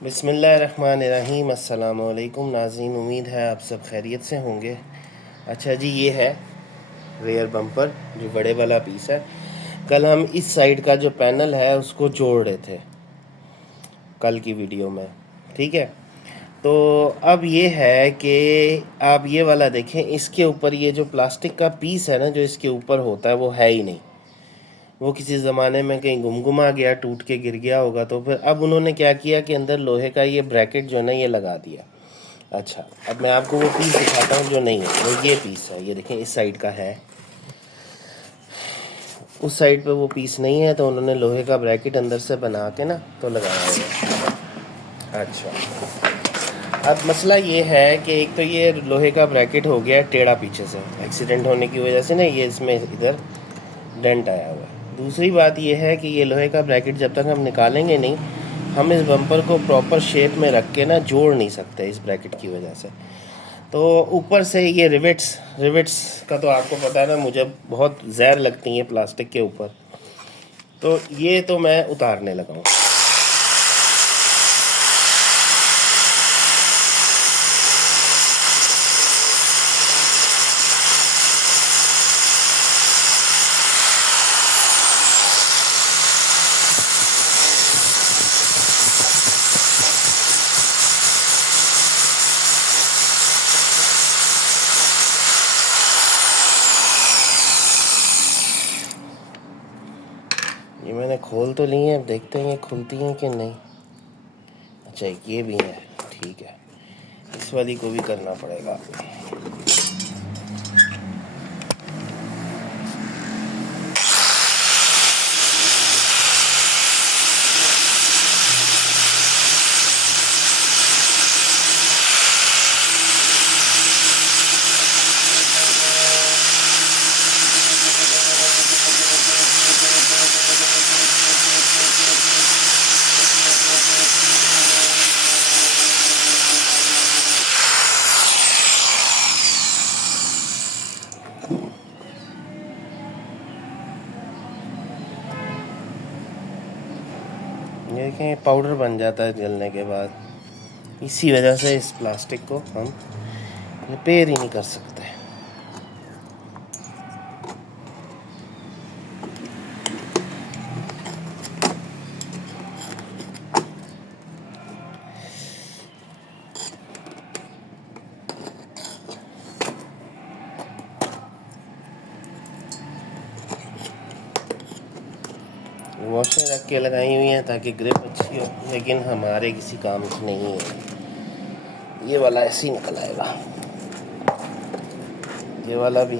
बिस्मिल्लाहिर्रहमानिर्रहीम। अस्सलाम वालेकुम नाज़रीन, उम्मीद है आप सब खैरियत से होंगे। अच्छा जी, ये है रेयर बम्पर जो बड़े वाला पीस है। कल हम इस साइड का जो पैनल है उसको जोड़ रहे थे कल की वीडियो में, ठीक है। तो अब ये है कि आप ये वाला देखें, इसके ऊपर ये जो प्लास्टिक का पीस है ना जो इसके ऊपर होता है वो है ही नहीं। वो किसी ज़माने में कहीं गुमगुमा गया, टूट के गिर गया होगा। तो फिर अब उन्होंने क्या किया कि अंदर लोहे का ये ब्रैकेट जो है ना ये लगा दिया। अच्छा, अब मैं आपको वो पीस दिखाता हूँ जो नहीं है। वो ये पीस है, ये देखें इस साइड का है, उस साइड पे वो पीस नहीं है। तो उन्होंने लोहे का ब्रैकेट अंदर से बना के ना तो लगाया हुआ है। अच्छा, अब मसला ये है कि एक तो ये लोहे का ब्रैकेट हो गया टेढ़ा पीछे से, एक्सीडेंट होने की वजह से ना ये इसमें इधर डेंट आया हुआ है। दूसरी बात ये है कि ये लोहे का ब्रैकेट जब तक हम निकालेंगे नहीं, हम इस बम्पर को प्रॉपर शेप में रख के ना जोड़ नहीं सकते इस ब्रैकेट की वजह से। तो ऊपर से ये रिवेट्स का तो आपको पता है ना, मुझे बहुत जहर लगती है प्लास्टिक के ऊपर। तो ये तो मैं उतारने लगा हूँ। ये मैंने खोल तो ली है, अब देखते हैं ये खुलती हैं कि नहीं। अच्छा, ये भी है, ठीक है। इस वाली को भी करना पड़ेगा। ये देखें पाउडर बन जाता है जलने के बाद। इसी वजह से इस प्लास्टिक को हम रिपेयर ही नहीं कर सकते। वॉशर रख के लगाई हुई है ताकि ग्रिप अच्छी हो, लेकिन हमारे किसी काम की नहीं है। ये वाला ऐसे ही निकल आएगा, ये वाला भी।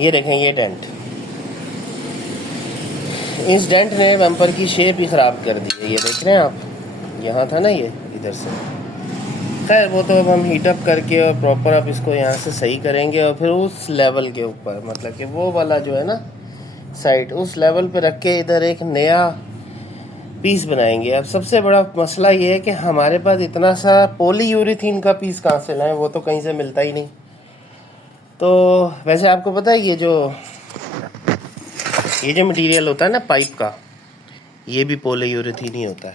ये देखें, ये डेंट, इस डेंट ने बम्पर की शेप ही ख़राब कर दी है। ये देख रहे हैं आप, यहाँ था ना ये इधर से। खैर वो तो अब हम हीटअप करके और प्रॉपर अब इसको यहाँ से सही करेंगे और फिर उस लेवल के ऊपर, मतलब कि वो वाला जो है ना साइड, उस लेवल पे रख के इधर एक नया पीस बनाएंगे। अब सबसे बड़ा मसला ये है कि हमारे पास इतना सा पॉलीयूरेथीन का पीस कहाँ से लाएं, वो तो कहीं से मिलता ही नहीं। तो वैसे आपको पता है ये जो मटेरियल होता है ना पाइप का, ये भी पॉलीयूरेथीन ही होता है।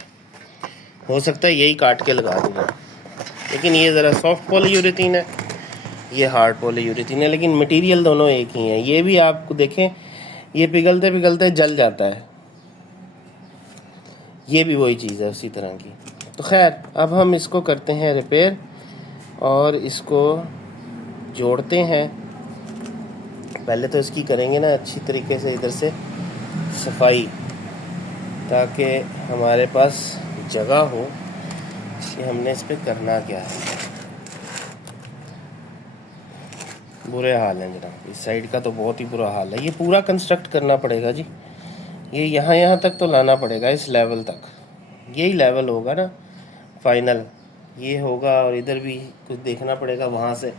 हो सकता है यही काट के लगा दूँगा, लेकिन ये ज़रा सॉफ्ट पॉलीयूरेथीन है, ये हार्ड पॉलीयूरेथीन है, लेकिन मटेरियल दोनों एक ही हैं। ये भी आपको देखें, ये पिघलते पिघलते जल जाता है, ये भी वही चीज़ है उसी तरह की। तो खैर अब हम इसको करते हैं रिपेयर और इसको जोड़ते हैं। पहले तो इसकी करेंगे ना अच्छी तरीके से इधर से सफाई, ताकि हमारे पास जगह हो कि हमने इस पर करना क्या है। बुरे हाल हैं जनाब, इस साइड का तो बहुत ही बुरा हाल है। ये पूरा कंस्ट्रक्ट करना पड़ेगा जी, ये यहाँ तक तो लाना पड़ेगा, इस लेवल तक। यही लेवल होगा ना फाइनल, ये होगा। और इधर भी कुछ देखना पड़ेगा वहाँ से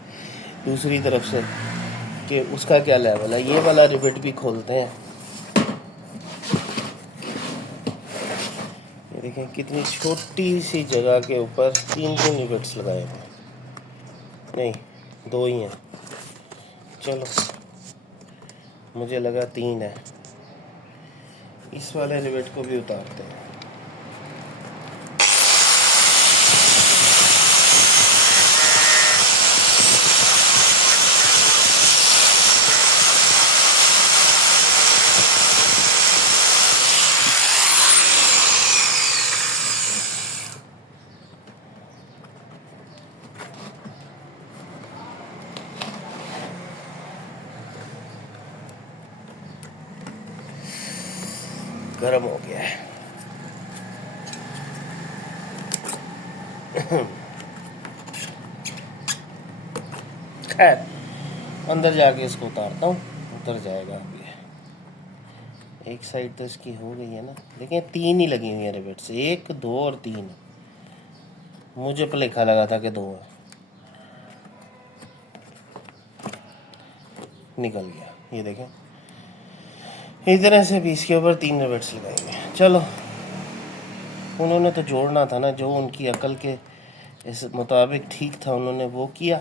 दूसरी तरफ से कि उसका क्या लेवल है। ये वाला रिवेट भी खोलते हैं। ये देखें कितनी छोटी सी जगह के ऊपर 3 रिवेट्स लगाए हैं, नहीं 2 ही हैं, चलो मुझे लगा 3 है। इस वाले रिवेट को भी उतारते हैं। गर्म हो गया है। खैर अंदर जाके इसको उतारता हूँ, उतर जाएगा अब ये। एक साइड तो इसकी हो गई है ना, लेकिन 3 ही लगी हुई है रिवेट्स, 1 2 और 3। मुझे भुलेखा लगा था कि 2 है, निकल गया। ये देखें, इस तरह से भी इसके ऊपर 3 रिवेट्स लगाएंगे। चलो, उन्होंने तो जोड़ना था ना, जो उनकी अकल के इस मुताबिक ठीक था उन्होंने वो किया।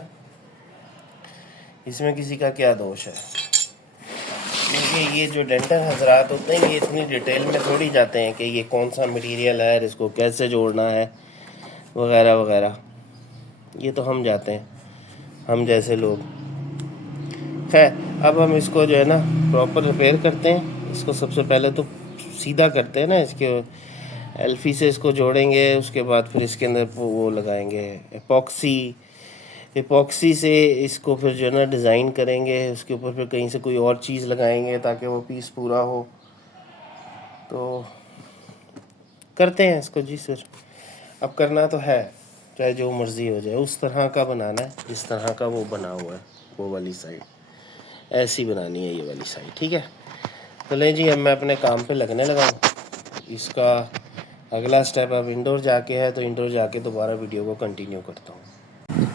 इसमें किसी का क्या दोष है? क्योंकि ये जो डेंटर हजरात होते हैं ये इतनी डिटेल में थोड़ी जाते हैं कि ये कौन सा मटेरियल है, इसको कैसे जोड़ना है वगैरह वगैरह। ये तो हम जाते हैं, हम जैसे लोग। खैर, अब हम इसको जो है ना प्रॉपर रिपेयर करते हैं। इसको सबसे पहले तो सीधा करते हैं ना, इसके एल्फी से इसको जोड़ेंगे, उसके बाद फिर इसके अंदर वो लगाएंगे एपॉक्सी से इसको फिर जो है ना डिज़ाइन करेंगे। उसके ऊपर फिर कहीं से कोई और चीज़ लगाएंगे ताकि वो पीस पूरा हो। तो करते हैं इसको जी सर। अब करना तो है, चाहे जो मर्ज़ी हो जाए। उस तरह का बनाना है जिस तरह का वो बना हुआ है, वो वाली साइड ऐसी बनानी है, ये वाली साइड। ठीक है, चलें जी, अब मैं अपने काम पे लगने लगा हूँ। इसका अगला स्टेप अब इंडोर जाके है, तो इंडोर जाके दोबारा वीडियो को कंटिन्यू करता हूँ।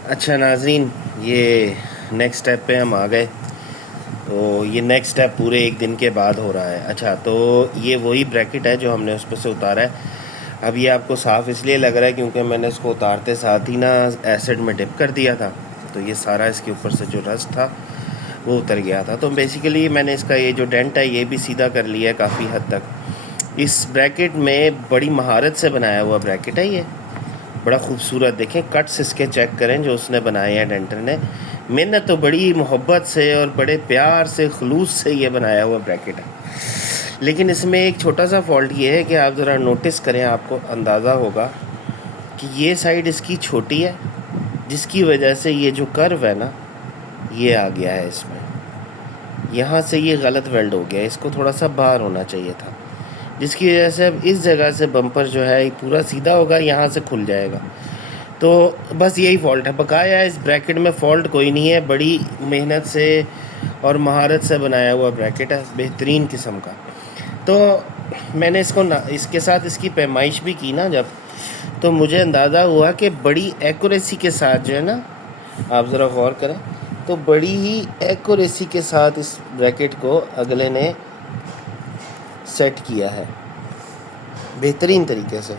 अच्छा नाज़रीन, ये नेक्स्ट स्टेप पे हम आ गए। तो ये नेक्स्ट स्टेप पूरे 1 दिन के बाद हो रहा है। अच्छा, तो ये वही ब्रैकेट है जो हमने उस पर से उतारा है। अब ये आपको साफ़ इसलिए लग रहा है क्योंकि मैंने इसको उतारते साथ ही ना एसिड में डिप कर दिया था, तो ये सारा इसके ऊपर से जो रस्ट था वो उतर गया था। तो बेसिकली मैंने इसका ये जो डेंट है ये भी सीधा कर लिया है काफ़ी हद तक। इस ब्रैकेट में बड़ी महारत से बनाया हुआ ब्रैकेट है ये, बड़ा खूबसूरत। देखें कट्स इसके चेक करें जो उसने बनाए हैं डेंटर ने। मेहनत तो बड़ी मोहब्बत से और बड़े प्यार से खुलूस से ये बनाया हुआ ब्रैकेट है। लेकिन इसमें एक छोटा सा फॉल्ट ये है कि आप ज़रा नोटिस करें, आपको अंदाज़ा होगा कि ये साइड इसकी छोटी है, जिसकी वजह से ये जो कर्व है ना ये आ गया है इसमें। यहाँ से ये गलत वेल्ड हो गया, इसको थोड़ा सा बाहर होना चाहिए था, जिसकी वजह से अब इस जगह से बम्पर जो है पूरा सीधा होगा, यहाँ से खुल जाएगा। तो बस यही फ़ॉल्ट है, बकाया इस ब्रैकेट में फ़ॉल्ट कोई नहीं है। बड़ी मेहनत से और महारत से बनाया हुआ ब्रैकेट है, बेहतरीन किस्म का। तो मैंने इसको ना इसके साथ इसकी पैमाइश भी की ना जब, तो मुझे अंदाज़ा हुआ कि बड़ी एक्यूरेसी के साथ जो है ना, आप ज़रा गौर करें तो बड़ी ही एक्यूरेसी के साथ इस ब्रैकेट को अगले ने सेट किया है बेहतरीन तरीके से।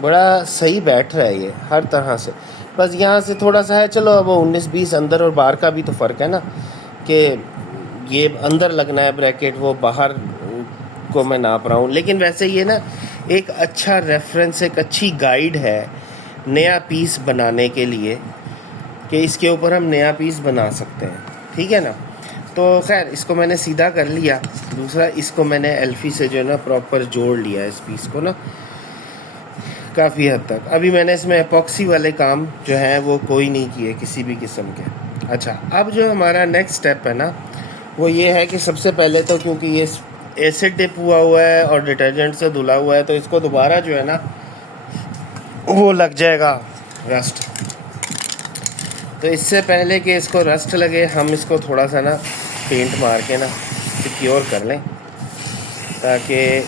बड़ा सही बैठ रहा है ये हर तरह से। बस यहाँ से थोड़ा सा है, चलो अब 19-20 अंदर और बाहर का भी तो फ़र्क है ना, कि ये अंदर लगना है ब्रैकेट, वो बाहर को मैं नाप रहा हूँ। लेकिन वैसे ये ना एक अच्छा रेफरेंस, एक अच्छी गाइड है नया पीस बनाने के लिए, कि इसके ऊपर हम नया पीस बना सकते हैं। ठीक है ना। तो खैर इसको मैंने सीधा कर लिया। दूसरा, इसको मैंने एल्फी से जो है ना प्रॉपर जोड़ लिया इस पीस को ना काफ़ी हद तक। अभी मैंने इसमें एपॉक्सी वाले काम जो हैं वो कोई नहीं किए किसी भी किस्म के। अच्छा, अब जो हमारा नेक्स्ट स्टेप है ना वो ये है कि सबसे पहले तो क्योंकि ये एसिड डिप हुआ है और डिटर्जेंट से धुला हुआ है, तो इसको दोबारा जो है ना वो लग जाएगा रस्ट। तो इससे पहले कि इसको रस्ट लगे, हम इसको थोड़ा सा ना पेंट मार के ना सिक्योर कर लें, ताकि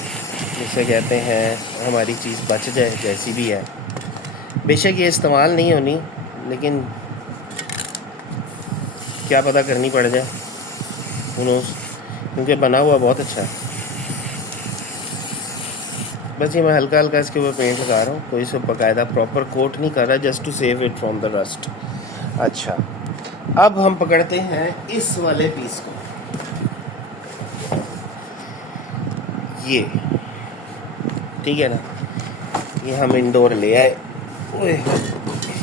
जिसे कहते हैं हमारी चीज़ बच जाए जैसी भी है। बेशक ये इस्तेमाल नहीं होनी, लेकिन क्या पता करनी पड़ जाए, क्योंकि बना हुआ बहुत अच्छा है। बस ये मैं हल्का हल्का इसके ऊपर पेंट लगा रहा हूँ, कोई से बाकायदा प्रॉपर कोट नहीं कर रहा, just to save it from the rust. अच्छा, अब हम पकड़ते हैं इस वाले पीस को। ये ठीक है ना, ये हम इंडोर ले आए। ओए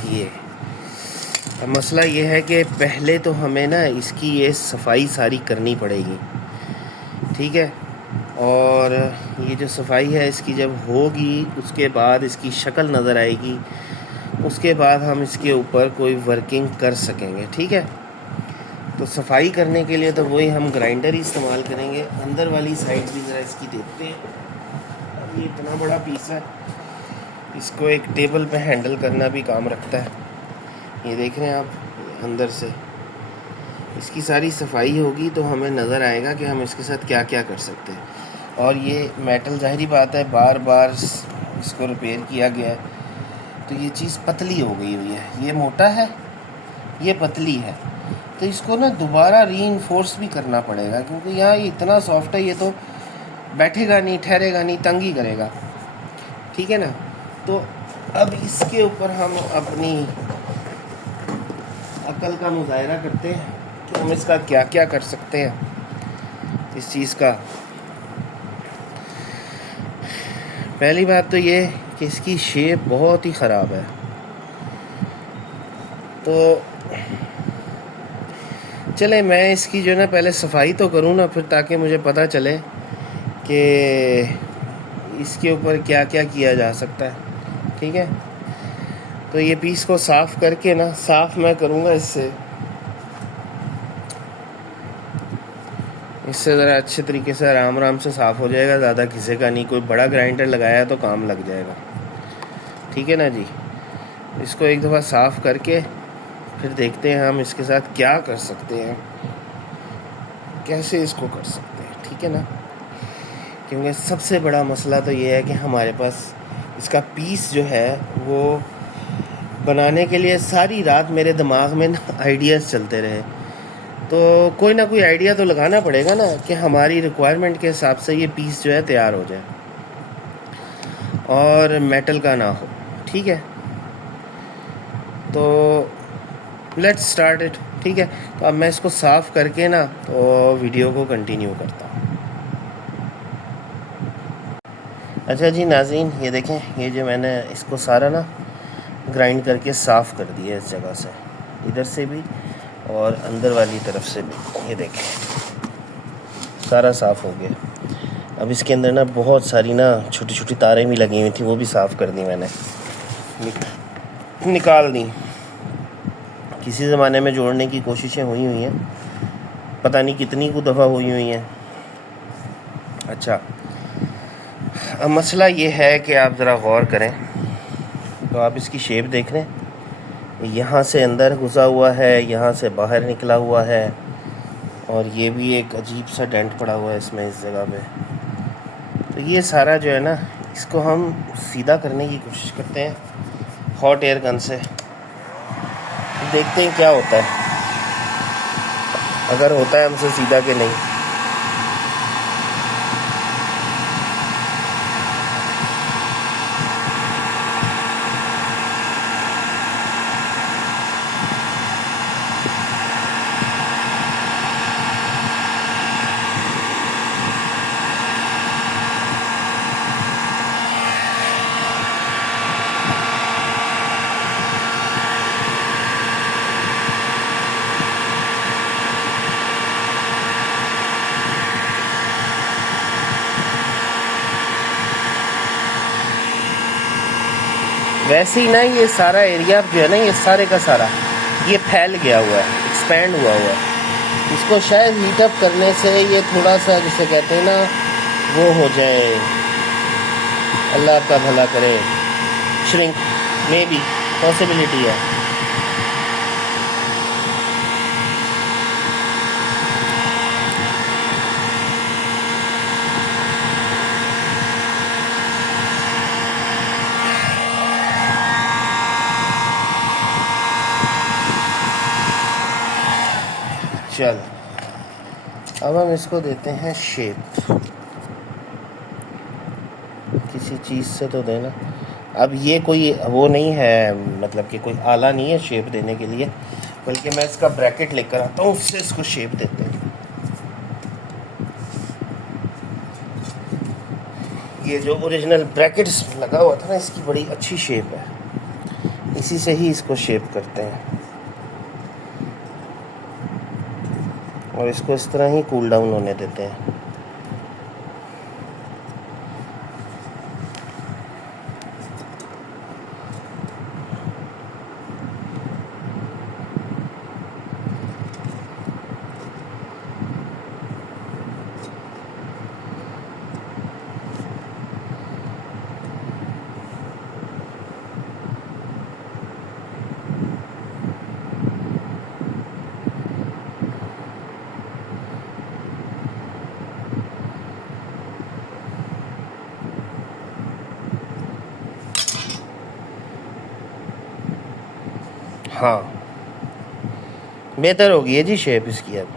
ये मसला ये है कि पहले तो हमें ना इसकी ये सफाई सारी करनी पड़ेगी, ठीक है। और ये जो सफाई है इसकी जब होगी उसके बाद इसकी शक्ल नज़र आएगी, उसके बाद हम इसके ऊपर कोई वर्किंग कर सकेंगे, ठीक है। तो सफाई करने के लिए तो वही हम ग्राइंडर ही इस्तेमाल करेंगे। अंदर वाली साइड भी ज़रा इसकी देखते हैं। अब ये इतना बड़ा पीस है, इसको एक टेबल पे हैंडल करना भी काम रखता है। ये देख रहे हैं आप, अंदर से इसकी सारी सफाई होगी तो हमें नज़र आएगा कि हम इसके साथ क्या क्या कर सकते हैं। और ये मेटल ज़ाहिरी बात है बार बार इसको रिपेयर किया गया है, तो ये चीज़ पतली हो गई हुई है। ये मोटा है, ये पतली है, तो इसको ना दोबारा रीइंफोर्स भी करना पड़ेगा, क्योंकि यहाँ ये इतना सॉफ्ट है, ये तो बैठेगा नहीं, ठहरेगा नहीं, तंग ही करेगा, ठीक है ना। तो अब इसके ऊपर हम अपनी अकल का मुजाहरा करते हैं कि हम इसका क्या क्या कर सकते हैं इस चीज़ का। पहली बात तो ये कि इसकी शेप बहुत ही ख़राब है, तो चले मैं इसकी जो ना पहले सफाई तो करूँ ना, फिर ताकि मुझे पता चले कि इसके ऊपर क्या क्या किया जा सकता है, ठीक है। तो ये पीस को साफ़ करके ना, साफ़ मैं करूँगा इससे ज़रा अच्छे तरीके से आराम आराम से साफ़ हो जाएगा, ज़्यादा घिसेगा नहीं। कोई बड़ा ग्राइंडर लगाया तो काम लग जाएगा, ठीक है ना जी। इसको एक दफ़ा साफ़ करके फिर देखते हैं हम इसके साथ क्या कर सकते हैं, कैसे इसको कर सकते हैं, ठीक है ना। क्योंकि सबसे बड़ा मसला तो ये है कि हमारे पास इसका पीस जो है वो बनाने के लिए सारी रात मेरे दिमाग में ना आइडियाज़ चलते रहे, तो कोई ना कोई आइडिया तो लगाना पड़ेगा ना कि हमारी रिक्वायरमेंट के हिसाब से ये पीस जो है तैयार हो जाए और मेटल का ना हो, ठीक है। तो लेट्स स्टार्ट इट, ठीक है। तो अब मैं इसको साफ़ करके ना तो वीडियो को कंटिन्यू करता हूँ। अच्छा जी नाज़रीन, ये देखें, ये जो मैंने इसको सारा ना ग्राइंड करके साफ़ कर दिया इस जगह से, इधर से भी और अंदर वाली तरफ से भी। ये देखें सारा साफ़ हो गया। अब इसके अंदर ना बहुत सारी ना छोटी छोटी तारें भी लगी हुई थी, वो भी साफ़ कर दी मैंने, निकाल दी। किसी ज़माने में जोड़ने की कोशिशें हुई हैं, पता नहीं कितनी को दफ़ा हुई हैं। अच्छा, अब मसला ये है कि आप ज़रा गौर करें तो आप इसकी शेप देख रहे हैं, यहाँ से अंदर घुसा हुआ है, यहाँ से बाहर निकला हुआ है, और ये भी एक अजीब सा डेंट पड़ा हुआ है इसमें, इस जगह पे। तो ये सारा जो है ना, इसको हम सीधा करने की कोशिश करते हैं हॉट एयर गन से। देखते हैं क्या होता है, अगर होता है हमसे सीधा कि नहीं। वैसे ही ना ये सारा एरिया जो है ना, ये सारे का सारा ये फैल गया हुआ है, एक्सपेंड हुआ हुआ है। इसको शायद हीटअप करने से ये थोड़ा सा, जिसे कहते हैं ना, वो हो जाए, अल्लाह आपका भला करे, श्रिंक, मे बी पॉसिबिलिटी है। चल, अब हम इसको देते हैं शेप, किसी चीज़ से तो देना। अब ये कोई वो नहीं है, मतलब कि कोई आला नहीं है शेप देने के लिए, बल्कि मैं इसका ब्रैकेट लेकर आता हूँ, उससे इसको शेप देते हैं। ये जो ओरिजिनल ब्रैकेट्स लगा हुआ था ना, इसकी बड़ी अच्छी शेप है, इसी से ही इसको शेप करते हैं और इसको इस तरह ही कूल डाउन होने देते हैं। हाँ, बेहतर होगी है जी शेप इसकी अब।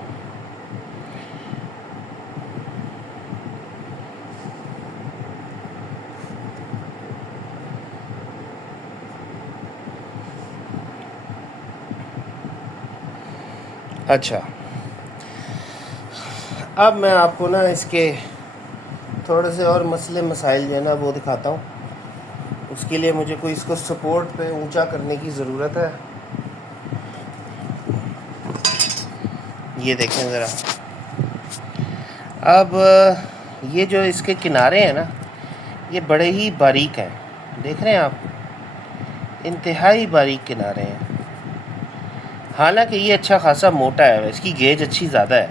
अच्छा, अब मैं आपको ना इसके थोड़े से और मसले मसाइल जो है ना वो दिखाता हूँ। उसके लिए मुझे कोई इसको सपोर्ट पे ऊंचा करने की ज़रूरत है। ये देखें ज़रा, अब ये जो इसके किनारे हैं ना, ये बड़े ही बारीक हैं, देख रहे हैं आप, इंतहाई बारीक किनारे हैं। हालांकि ये अच्छा खासा मोटा है, इसकी गेज अच्छी ज़्यादा है,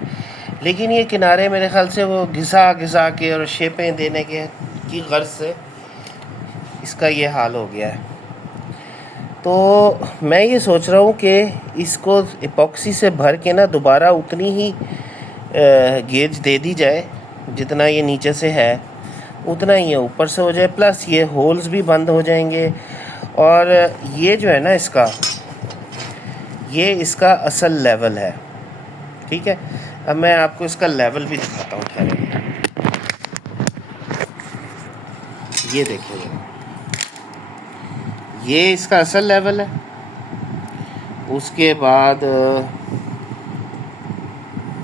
लेकिन ये किनारे मेरे ख़्याल से वो घिसा घिसा के और शेपें देने के की गर्ज से इसका ये हाल हो गया है। तो मैं ये सोच रहा हूँ कि इसको इपॉक्सी से भर के ना दोबारा उतनी ही गेज दे दी जाए जितना ये नीचे से है, उतना ही ये ऊपर से हो जाए, प्लस ये होल्स भी बंद हो जाएंगे। और ये जो है ना ये इसका असल लेवल है, ठीक है। अब मैं आपको इसका लेवल भी दिखाता हूँ, ठहरे, ये देखिए, ये इसका असल लेवल है। उसके बाद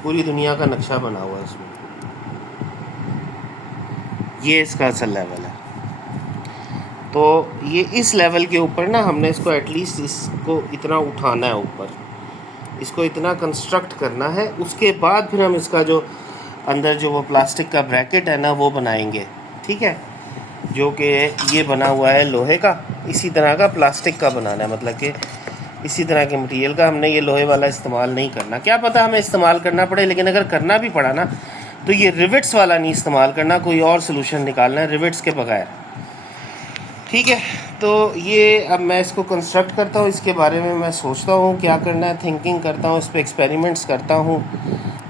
पूरी दुनिया का नक्शा बना हुआ है इसमें, ये इसका असल लेवल है। तो ये इस लेवल के ऊपर ना हमने इसको एटलीस्ट इसको इतना उठाना है ऊपर, इसको इतना कंस्ट्रक्ट करना है। उसके बाद फिर हम इसका जो अंदर जो वो प्लास्टिक का ब्रैकेट है ना वो बनाएंगे, ठीक है, जो कि ये बना हुआ है लोहे का, इसी तरह का प्लास्टिक का बनाना है, मतलब कि इसी तरह के मटेरियल का। हमने ये लोहे वाला इस्तेमाल नहीं करना, क्या पता हमें इस्तेमाल करना पड़े, लेकिन अगर करना भी पड़ा ना तो ये रिविट्स वाला नहीं इस्तेमाल करना, कोई और सोल्यूशन निकालना है रिविट्स के बगैर, ठीक है। तो ये अब मैं इसको कंस्ट्रक्ट करता हूँ, इसके बारे में मैं सोचता हूँ क्या करना है, थिंकिंग करता हूँ, इस पर एक्सपेरिमेंट्स करता हूँ।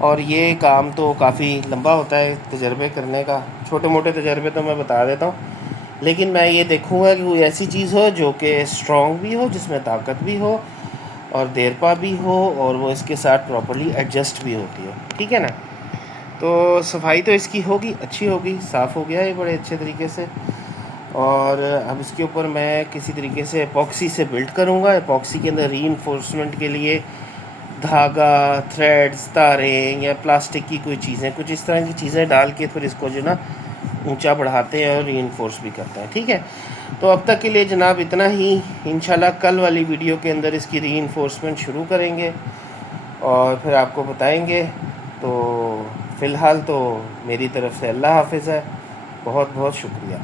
और ये काम तो काफ़ी लंबा होता है तजर्बे करने का, छोटे मोटे तजर्बे तो मैं बता देता हूँ, लेकिन मैं ये देखूँगा कि कोई ऐसी चीज़ हो जो कि स्ट्रॉन्ग भी हो, जिसमें ताकत भी हो और देरपा भी हो, और वो इसके साथ प्रॉपर्ली एडजस्ट भी होती हो, ठीक है ना। तो सफाई तो इसकी होगी, अच्छी होगी, साफ़ हो गया ये बड़े अच्छे तरीके से। और अब इसके ऊपर मैं किसी तरीके से एपॉक्सी से बिल्ड करूँगा। एपॉक्सी के अंदर रीइंफोर्समेंट के लिए धागा, थ्रेड्स, तारें या प्लास्टिक की कोई चीज़ें, कुछ इस तरह की चीज़ें डाल के फिर इसको जो ना ऊंचा बढ़ाते हैं और रीइंफोर्स भी करते हैं, ठीक है। तो अब तक के लिए जनाब इतना ही। इंशाल्लाह कल वाली वीडियो के अंदर इसकी रीइंफोर्समेंट शुरू करेंगे और फिर आपको बताएंगे। तो फ़िलहाल तो मेरी तरफ़ से अल्लाह हाफ़िज़ है, बहुत बहुत शुक्रिया।